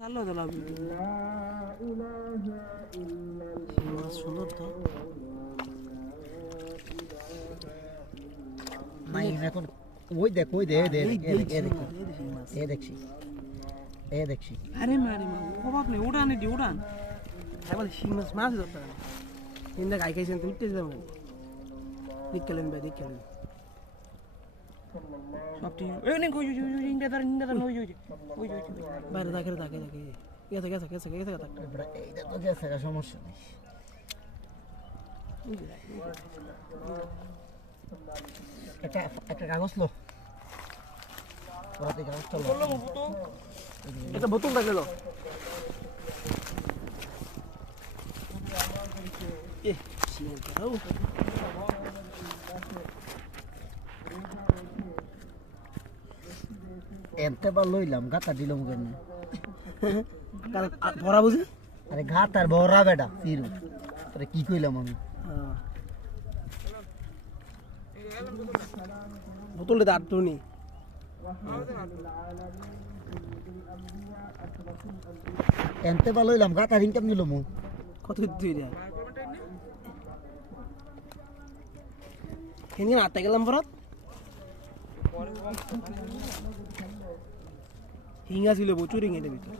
চালো তো লাভ সুন্দর তো নাই এখন ওই দেখ এ দেখছি আরে মারে মা অভাব নেই উড়ান এটি উড়ান একবার শিং মাছ মাছ ধরতে হবে হিন্দা গাই খাইছেন তো উঠতে যাবেন দেখলেন ভাই দেখলেন সবটি এই নে কই ইন্ডিয়া দার ওই বাইরে দেখে গেছে এইটা তো গেছে সমস্যা নেই একটা কাগজ লো ওরাতে কাগজ চলো এটা বোতল দেখে লো এ শিং দাও এনতে বার লইলাম গাতা দিলাম কেন কারণ ভরা বুঝি আরে ঘাত আর ভরা বেটা তিরু আরে কি কইলাম আমি বোতলটা দাঁড় তুনি এনতে বার লইলাম গাতা রিংকাম নিলাম কত তুই রে হিন্দি আটটা গেলাম ভরত হিঙ্গা ছিল প্রচুর হিঙ্গা ভিতর